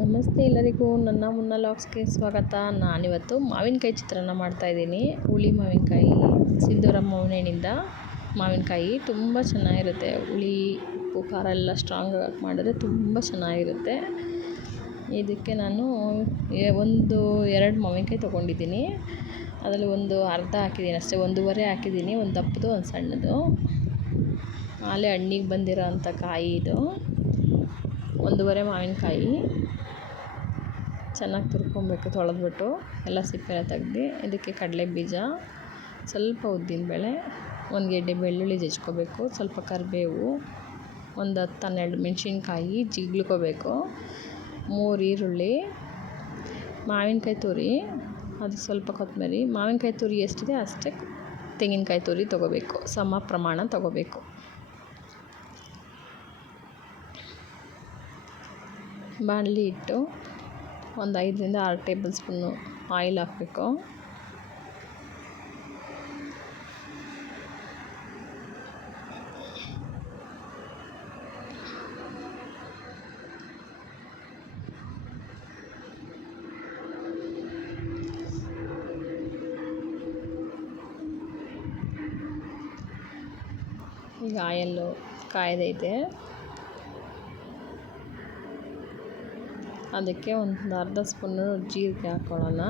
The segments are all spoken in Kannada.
ನಮಸ್ತೆ ಎಲ್ಲರಿಗೂ. ನನ್ನ ಮುನ್ನ ಲಾಕ್ಸ್ಗೆ ಸ್ವಾಗತ. ನಾನಿವತ್ತು ಮಾವಿನಕಾಯಿ ಚಿತ್ರಾನ್ನ ಮಾಡ್ತಾಯಿದ್ದೀನಿ ಹುಳಿ ಮಾವಿನಕಾಯಿ ಸಿದ್ದೂರ ಮಾವಿನಹಣ್ಣಿಂದ ಮಾವಿನಕಾಯಿ ತುಂಬ ಚೆನ್ನಾಗಿರುತ್ತೆ. ಹುಳಿ, ಉಪ್ಪು, ಖಾರ ಎಲ್ಲ ಸ್ಟ್ರಾಂಗ್ ಆಗಿ ಮಾಡಿದ್ರೆ ತುಂಬ ಚೆನ್ನಾಗಿರುತ್ತೆ. ಇದಕ್ಕೆ ನಾನು ಒಂದು, ಎರಡು ಮಾವಿನಕಾಯಿ ತೊಗೊಂಡಿದ್ದೀನಿ. ಅದರಲ್ಲಿ ಒಂದು ಅರ್ಧ ಹಾಕಿದ್ದೀನಿ ಅಷ್ಟೇ, ಒಂದೂವರೆ ಹಾಕಿದ್ದೀನಿ, ಒಂದು ದಪ್ಪದು, ಒಂದು ಸಣ್ಣದು. ಆಲೆ ಹಣ್ಣಿಗೆ ಬಂದಿರೋ ಅಂಥ ಕಾಯಿ ಇದು. ಒಂದೂವರೆ ಮಾವಿನಕಾಯಿ. ಚೆನ್ನಾಗಿ ತುರ್ಕೊಬೇಕು, ತೊಳೆದ್ಬಿಟ್ಟು ಎಲ್ಲ ಸಿಪ್ಪೆಲ್ಲ ತೆಗ್ದು ಇದಕ್ಕೆ ಕಡಲೆ ಬೀಜ, ಸ್ವಲ್ಪ ಉದ್ದಿನಬೇಳೆ ಒಂದು ಗೆಡ್ಡೆ ಬೆಳ್ಳುಳ್ಳಿ ಜಜ್ಕೋಬೇಕು, ಸ್ವಲ್ಪ ಕರಿಬೇವು, ಒಂದು ಹತ್ತು ಹನ್ನೆರಡು ಮೆಣಸಿನ್ಕಾಯಿ ಜಿಗ್ಳ್ಕೋಬೇಕು ಮೂರು ಈರುಳ್ಳಿ, ಮಾವಿನಕಾಯಿ ತುರಿ, ಅದು ಸ್ವಲ್ಪ ಕೊತ್ತಂಬರಿ, ಮಾವಿನಕಾಯಿ ತುರಿ ಎಷ್ಟಿದೆ ಅಷ್ಟೇ ತೆಂಗಿನಕಾಯಿ ತುರಿ ತೊಗೋಬೇಕು, ಸಮ ಪ್ರಮಾಣ ತೊಗೋಬೇಕು. ಬಾಣಲಿ ಇಟ್ಟು ಒಂದು ಐದರಿಂದ ಆರು ಟೇಬಲ್ ಸ್ಪೂನು ಆಯಿಲ್ ಹಾಕಬೇಕು ಈಗ ಆಯಲ್ಲು ಕಾಯ್ದೈತೆ ಅದಕ್ಕೆ ಒಂದು ಅರ್ಧ ಸ್ಪೂನು ಜೀರಿಗೆ ಹಾಕ್ಕೊಳ್ಳೋಣ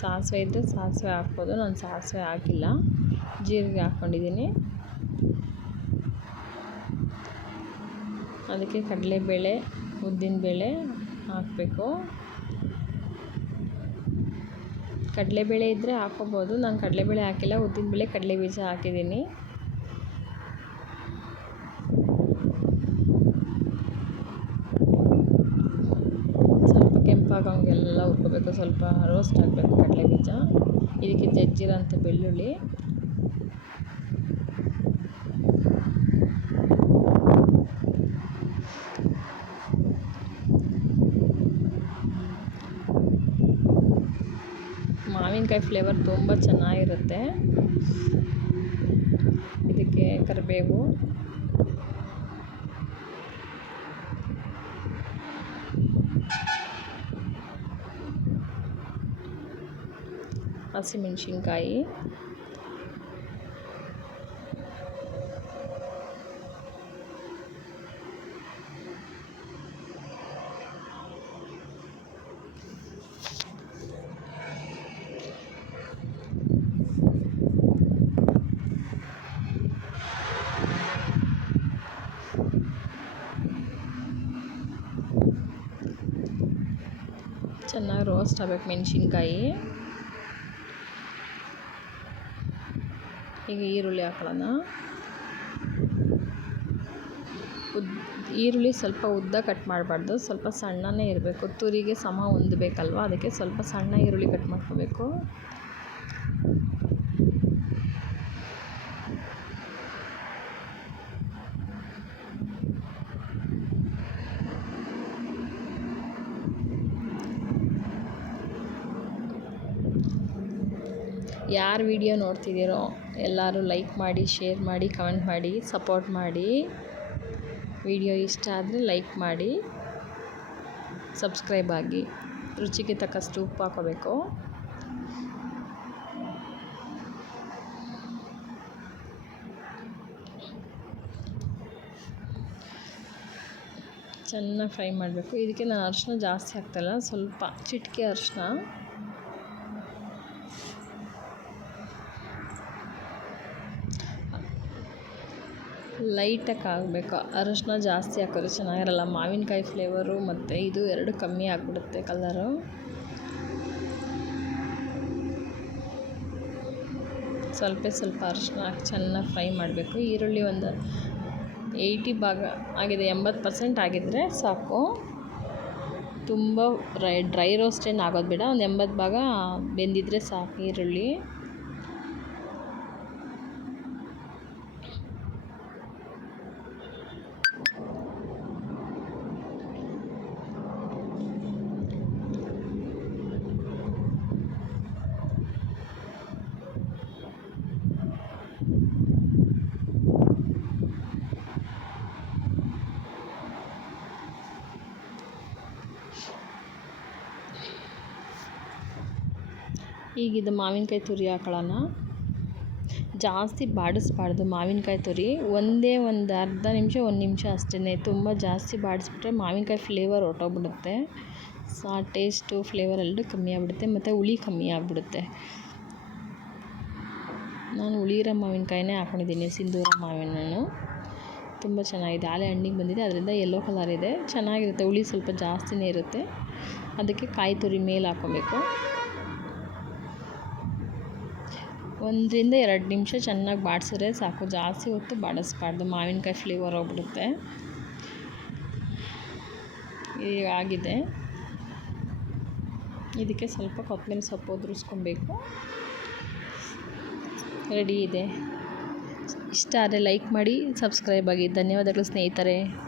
ಸಾಸಿವೆ ಇದ್ದರೆ ಸಾಸಿವೆ ಹಾಕ್ಬೋದು, ನಾನು ಸಾಸಿವೆ ಹಾಕಿಲ್ಲ. ಜೀರಿಗೆ ಹಾಕ್ಕೊಂಡಿದ್ದೀನಿ ಅದಕ್ಕೆ ಕಡಲೆಬೇಳೆ, ಉದ್ದಿನಬೇಳೆ ಹಾಕಬೇಕು. ಕಡಲೆಬೇಳೆ ಇದ್ದರೆ ಹಾಕ್ಕೋಬೋದು. ನಾನು ಕಡಲೆಬೇಳೆ ಹಾಕಿಲ್ಲ, ಉದ್ದಿನಬೇಳೆ ಕಡಲೆ ಬೀಜ ಹಾಕಿದ್ದೀನಿ. ಸ್ವಲ್ಪ ರೋಸ್ಟ್ ಆಗಬೇಕು ಕಡಲೆ ಬೀಜ ಇದಕ್ಕೆ ಜಜ್ಜಿರೋಂಥ ಬೆಳ್ಳುಳ್ಳಿ. ಮಾವಿನಕಾಯಿ ಫ್ಲೇವರ್ ತುಂಬ ಚೆನ್ನಾಗಿರುತ್ತೆ. ಇದಕ್ಕೆ ಕರಿಬೇವು. ಹಸಿಮೆಣ್ಸಿನ್ಕಾಯಿ ಚೆನ್ನಾಗಿ ರೋಸ್ಟ್ ಆಗ್ಬೇಕು ಮೆಣಸಿನ್ಕಾಯಿ ಈಗ ಈರುಳ್ಳಿ ಹಾಕೊಳ್ಳೋಣ. ಉದ್, ಈರುಳ್ಳಿ ಸ್ವಲ್ಪ ಉದ್ದ ಕಟ್ ಮಾಡಬಾರ್ದು. ಸ್ವಲ್ಪ ಸಣ್ಣನೇ ಇರಬೇಕು. ತುರಿಗೆ ಸಮ ಹೊಂದಬೇಕಲ್ವ? ಅದಕ್ಕೆ ಸ್ವಲ್ಪ ಸಣ್ಣ ಈರುಳ್ಳಿ ಕಟ್ ಮಾಡ್ಕೋಬೇಕು. ಯಾರು ವಿಡಿಯೋ ನೋಡ್ತಿದ್ದೀರೋ ಎಲ್ಲರೂ ಲೈಕ್ ಮಾಡಿ ಶೇರ್ ಮಾಡಿ ಕಮೆಂಟ್ ಮಾಡಿ ಸಪೋರ್ಟ್ ಮಾಡಿ. ವಿಡಿಯೋ ಇಷ್ಟ ಆದರೆ ಲೈಕ್ ಮಾಡಿ. ಸಬ್ಸ್ಕ್ರೈಬ್ ಆಗಿ. ರುಚಿಗೆ ತಕ್ಕಷ್ಟು ಉಪ್ಪು ಹಾಕೋಬೇಕು. ಚೆನ್ನಾಗಿ ಫ್ರೈ ಮಾಡಬೇಕು. ಇದಕ್ಕೆ ನಾನು ಅರಿಶಿನ ಜಾಸ್ತಿ ಹಾಕ್ತಾಯಿಲ್ಲ ಸ್ವಲ್ಪ ಚಿಟಿಕೆ ಅರಿಶಿನ ಲೈಟಾಗಿ ಆಗಬೇಕು ಅರಶಿನ ಜಾಸ್ತಿ ಹಾಕಿದ್ರೆ ಚೆನ್ನಾಗಿರಲ್ಲ. ಮಾವಿನಕಾಯಿ ಫ್ಲೇವರು ಮತ್ತು ಇದು ಎರಡು ಕಮ್ಮಿ ಆಗಿಬಿಡುತ್ತೆ ಕಲರು ಸ್ವಲ್ಪ ಸ್ವಲ್ಪ ಅರಶಿನ ಹಾಕಿ ಚೆನ್ನಾಗಿ ಫ್ರೈ ಮಾಡಬೇಕು. ಈರುಳ್ಳಿ ಒಂದು ಏಯ್ಟಿ ಭಾಗ ಆಗಿದೆ. ಎಂಬತ್ತು ಪರ್ಸೆಂಟ್ ಆಗಿದ್ದರೆ ಸಾಕು. ತುಂಬ ಡ್ರೈ ರೋಸ್ಟ್ ಏನು ಆಗೋದು ಬೇಡ. ಒಂದು ಎಂಬತ್ತು ಭಾಗ ಬೆಂದಿದ್ದರೆ ಸಾಕು ಈರುಳ್ಳಿ. ಈಗ ಇದು ಮಾವಿನಕಾಯಿ ತುರಿ ಹಾಕೊಳ್ಳೋಣ ಜಾಸ್ತಿ ಬಾಡಿಸ್ಬಾರ್ದು ಮಾವಿನಕಾಯಿ ತುರಿ. ಒಂದೇ ಒಂದು ಅರ್ಧ ನಿಮಿಷ, ಒಂದು ನಿಮಿಷ ಅಷ್ಟೇ ತುಂಬ ಜಾಸ್ತಿ ಬಾಡಿಸ್ಬಿಟ್ರೆ ಮಾವಿನಕಾಯಿ ಫ್ಲೇವರ್ ಹೊರಟೋಗ್ಬಿಡುತ್ತೆ. ಸೊ ಆ ಟೇಸ್ಟು ಫ್ಲೇವರ್ ಎಲ್ಲರೂ ಕಮ್ಮಿ ಆಗ್ಬಿಡುತ್ತೆ, ಮತ್ತು ಹುಳಿ ಕಮ್ಮಿ ಆಗಿಬಿಡುತ್ತೆ. ನಾನು ಹುಳಿರ ಮಾವಿನಕಾಯಿನೇ ಹಾಕೊಂಡಿದ್ದೀನಿ, ಸಿಂಧೂರ ಮಾವಿನಣ್ಣು. ತುಂಬ ಚೆನ್ನಾಗಿದೆ. ಆಲೆ ಹಣ್ಣಿಗೆ ಬಂದಿದೆ, ಅದರಿಂದ ಯೆಲ್ಲೋ ಕಲರ್ ಇದೆ. ಚೆನ್ನಾಗಿರುತ್ತೆ, ಹುಳಿ ಸ್ವಲ್ಪ ಜಾಸ್ತಿನೇ ಇರುತ್ತೆ. ಅದಕ್ಕೆ ಕಾಯಿ ತುರಿ ಮೇಲೆ ಹಾಕ್ಕೊಬೇಕು. ಒಂದರಿಂದ ಎರಡು ನಿಮಿಷ ಚೆನ್ನಾಗಿ ಬಾಡಿಸಿದ್ರೆ ಸಾಕು. ಜಾಸ್ತಿ ಹೊತ್ತು ಬಾಡಿಸ್ಬಾರ್ದು. ಮಾವಿನಕಾಯಿ ಫ್ಲೇವರ್ ಹೋಗ್ಬಿಡುತ್ತೆ. ಈಗ ಆಗಿದೆ. ಇದಕ್ಕೆ ಸ್ವಲ್ಪ ಕೊತ್ತಂಬರಿ ಸೊಪ್ಪು ಉದುರಿಸ್ಕೊಬೇಕು. ರೆಡಿ ಇದೆ. ಇಷ್ಟ ಆದರೆ ಲೈಕ್ ಮಾಡಿ, ಸಬ್ಸ್ಕ್ರೈಬ್ ಆಗಿ. ಧನ್ಯವಾದಗಳು ಸ್ನೇಹಿತರೆ.